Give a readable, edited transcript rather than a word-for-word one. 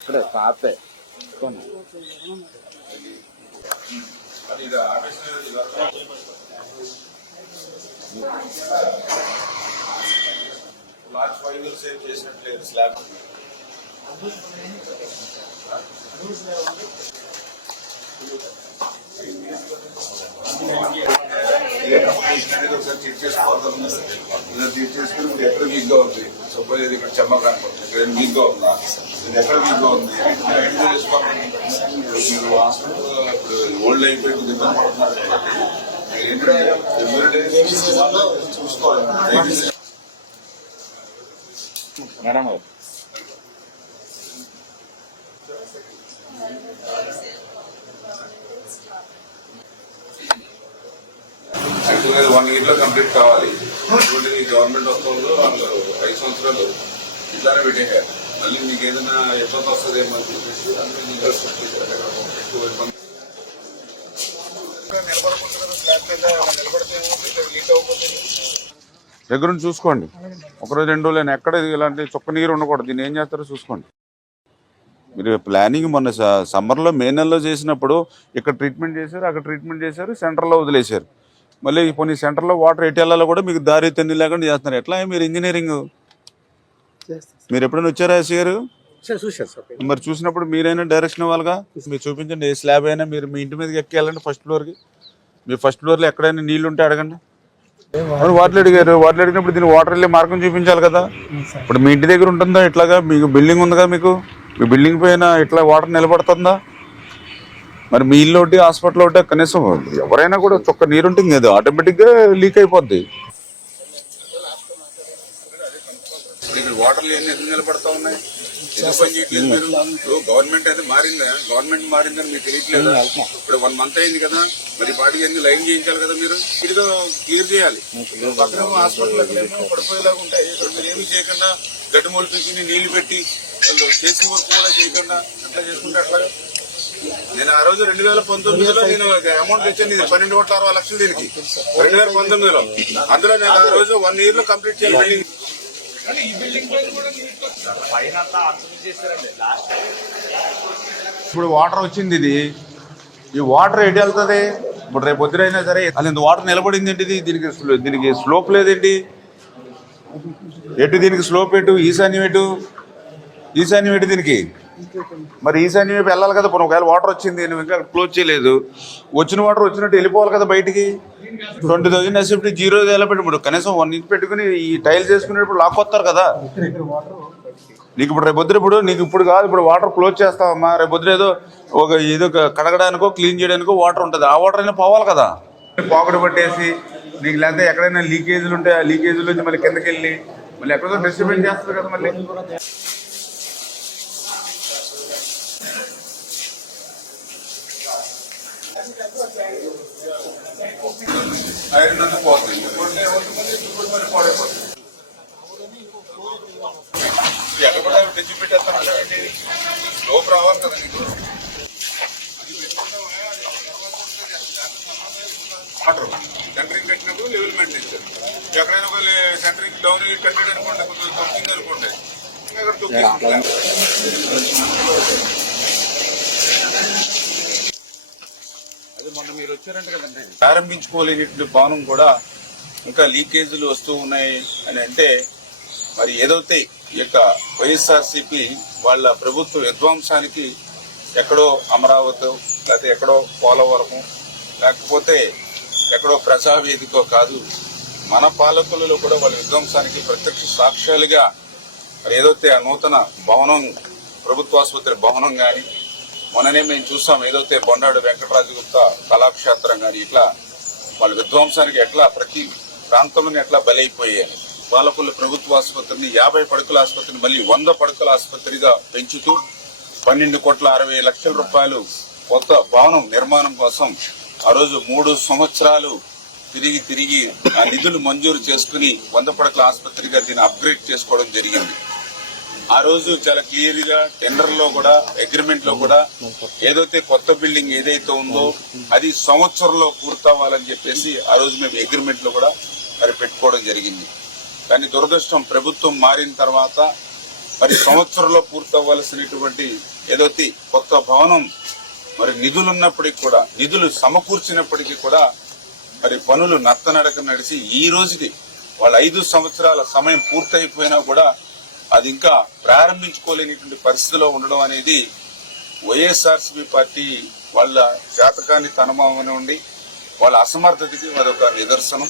కాపే last 5 years save చేసినట్లేదు slab ఒకసారి తీర్చేసుకుని మీరు ఎక్కడ వీక్గా ఉంది సపోజ్ ఇది ఇక్కడ చెమ్మక అనుకోండి ఇక్కడ వీక్గా ఉందా ఇది ఎక్కడ వీక్గా ఉంది మీరు చేసుకోవాలి మీరు హాస్పిటల్ ఇప్పుడు ఓల్డ్ అయిపోయి ఇబ్బంది పడుతున్నారు కాబట్టి ఏంటంటే చూసుకోవాలి మేడం యాక్చువల్గా 1 year లో కంప్లీట్ కావాలి. గవర్నమెంట్ వస్తుందో వాళ్ళు 5 సంవత్సరాలు ఇట్లానే పెట్టేయారు. మళ్ళీ మీకు ఏదైనా ఇబ్బంది వస్తుందేమో అని చెప్పేసి ఎక్కువ ఇబ్బంది దగ్గర నుంచి చూసుకోండి. ఒకరోజు 2 రోజులు ఎక్కడ ఇలాంటి చుక్క నీరు ఉండకూడదు. దీన్ని ఏం చేస్తారో చూసుకోండి. మీరు ప్లానింగ్ మొన్న సమ్మర్లో మే నెలలో చేసినప్పుడు ఇక్కడ ట్రీట్మెంట్ చేశారు, అక్కడ ట్రీట్మెంట్ చేశారు, సెంటర్లో వదిలేశారు. మళ్ళీ కొన్ని సెంటర్లో వాటర్ ఎటు వెళ్ళాలో కూడా మీకు దారి తెన్ని లేకుండా చేస్తున్నారు. ఎట్లా మీరు ఇంజనీరింగ్ మీరు ఎప్పుడైనా వచ్చారా ఎస్సీ గారు? మరి చూసినప్పుడు మీరైనా డైరెక్షన్ ఇవ్వాలిగా. మీరు చూపించండి. ఏ స్లాబ్ అయినా మీరు మీ ఇంటి మీదకి ఎక్కి వెళ్ళండి ఫస్ట్ ఫ్లోర్కి. మీ ఫస్ట్ ఫ్లోర్లో ఎక్కడైనా నీళ్ళు ఉంటే అడగండి. వాటర్ అడిగారు. వాటర్ అడిగినప్పుడు దీన్ని వాటర్ వెళ్ళే మార్గం చూపించాలి కదా. ఇప్పుడు మీ ఇంటి దగ్గర ఉంటుందా ఇట్లాగా? మీకు బిల్డింగ్ ఉందిగా, మీకు మీ బిల్డింగ్ పైన ఇట్లా వాటర్ నిలబడుతుందా? మరి మీ ఇల్లు ఒకటి హాస్పిటల్ ఒకటి కనీసం ఎవరైనా కూడా చుక్క నీరుంటుంది కదా ఆటోమేటిక్గా లీక్ అయిపోద్ది. వాటర్లు ఎన్ని ఎందుకు నిలబడతా ఉన్నాయి? పని చేయట్లేదు మీరు. గవర్నమెంట్ అయితే మారిందా? గవర్నమెంట్ మారిందని మీకు తెలియట్లేదా? ఇప్పుడు 1 month అయింది కదా, మరి పాటికి అన్ని లైన్ చేయించాలి కదా. మీరు ఇదిగా క్లియర్ చేయాలి. పక్కన హాస్పిటల్ పడిపోయేలాగా ఉంటాయి. మీరు ఏమి చేయకుండా గడ్డి మొలిపించి నీళ్లు పెట్టి చేసి వర్క్ కూడా చేయకుండా అట్లా చేసుకుంటే అట్లాగా. నేను ఆ రోజు 2019లో నేను అమౌంట్ తెచ్చాను. 12,60,00,000 దీనికి 2019లో. అందులో నేను ఆ రోజు 1 year లో కంప్లీట్ చేయాలి. ఇప్పుడు వాటర్ వచ్చింది. ఇది ఈ వాటర్ ఎటు వెళ్తుంది? ఇప్పుడు రేపు పొద్దునైనా సరే అది ఇంత వాటర్ నిలబడింది ఏంటిది? దీనికి స్లోప్ లేదేంటి? ఎటు దీనికి స్లోప్ ఎటు? ఈశాన్యం ఎటు? ఈశాన్యం ఎటు దీనికి? మరి ఈశాన్యం వైపు వెళ్ళాలి కదా. ఇప్పుడు ఒకవేళ వాటర్ వచ్చింది, నువ్వు ఇంకా క్లోజ్ చేయలేదు, వచ్చిన వాటర్ వచ్చినట్టు వెళ్ళిపోవాలి కదా బయటికి. 20,000 ఎస్ఎఫ్టీ 0 ఎలా పెట్టుబడి కనీసం 1 inch పెట్టుకుని ఈ టైల్స్ వేసుకునేటప్పుడు లాక్కొస్తారు కదా. నీకు ఇప్పుడు రేపు పొద్దున ఇప్పుడు నీకు ఇప్పుడు కాదు, ఇప్పుడు వాటర్ క్లోజ్ చేస్తావమ్మా. రేపు పొద్దున ఏదో కడగడానికో క్లీన్ చేయడానికో వాటర్ ఉంటుంది. ఆ వాటర్ అయినా పోవాలి కదా. పాకెట్ పట్టేసి నీకు లేకపోతే ఎక్కడైనా లీకేజీలు ఉంటే ఆ లీకేజీల నుంచి మళ్ళీ కిందకి వెళ్ళి మళ్ళీ ఎక్కడో డిస్టర్బెన్స్ చేస్తారు కదా. మళ్ళీ పోతుంది. ఎక్కడ కూడా తెచ్చి పెట్టేస్తాను. లోపు రావాలి కదా నీకు. సెంటరింగ్ కట్టినప్పుడు లెవెల్ మెయింటైన్ చేస్తారు. ఎక్కడైనా ఒక సెంటరింగ్ డౌన్ కట్టాడు అనుకోండి, కొంచెం తొక్కింది అనుకోండి, అక్కడ అది మొన్న మీరు వచ్చారంటే కదండి. ప్రారంభించుకోలేని భవనం కూడా ఇంకా లీకేజీలు వస్తూ ఉన్నాయి అని అంటే మరి ఏదైతే ఈ యొక్క వైఎస్ఆర్సీపీ వాళ్ళ ప్రభుత్వ విధ్వంసానికి ఎక్కడో అమరావతి లేకపోతే ఎక్కడో పోలవరము లేకపోతే ఎక్కడో ప్రజావేదికో కాదు, మన పాలకులలో కూడా వాళ్ళ విధ్వంసానికి ప్రత్యక్ష సాక్ష్యాలుగా మరి ఏదైతే ఆ నూతన భవనం ప్రభుత్వాసుపత్రి భవనం కానీ మొన్ననే మేము చూసాం, ఏదైతే బొండాడు వెంకటరాజగుప్త కళాక్షేత్రం కానీ ఇట్లా వాళ్ళ విధ్వంసానికి ఎట్లా ప్రతి ప్రాంతంలోనే ఎట్లా బలైపోయాయి. పాలకుల ప్రభుత్వ ఆసుపత్రిని 50 పడకల ఆసుపత్రిని మళ్ళీ 100 పడకల ఆసుపత్రిగా పెంచుతూ 12,60,00,000 రూపాయలు కొత్త భవనం నిర్మాణం కోసం ఆ రోజు 3 సంవత్సరాలు తిరిగి ఆ నిధులు మంజూరు చేసుకుని 100 పడకల ఆసుపత్రిగా దీన్ని అప్గ్రేడ్ చేసుకోవడం జరిగింది. ఆ రోజు చాలా క్లియర్ గా టెండర్ లో కూడా అగ్రిమెంట్ లో కూడా ఏదైతే కొత్త బిల్డింగ్ ఏదైతే ఉందో అది సంవత్సరంలో పూర్తవ్వాలని చెప్పేసి ఆ రోజు మేము అగ్రిమెంట్ లో కూడా మరి పెట్టుకోవడం జరిగింది. కానీ దురదృష్టం ప్రభుత్వం మారిన తర్వాత మరి సంవత్సరంలో పూర్తవ్వాల్సినటువంటి ఏదైతే కొత్త భవనం మరి నిధులున్నప్పటికీ కూడా, నిధులు సమకూర్చినప్పటికీ కూడా మరి పనులు నత్తనడక నడిచి ఈ రోజుకి వాళ్ళ 5 సంవత్సరాల సమయం పూర్తయిపోయినా కూడా అది ఇంకా ప్రారంభించుకోలేనిటువంటి పరిస్థితిలో ఉండడం అనేది వైఎస్ఆర్సీపీ పార్టీ వాళ్ళ చేతకాని తనమా ఉండి వాళ్ళ అసమర్థతకి మరొక నిదర్శనం.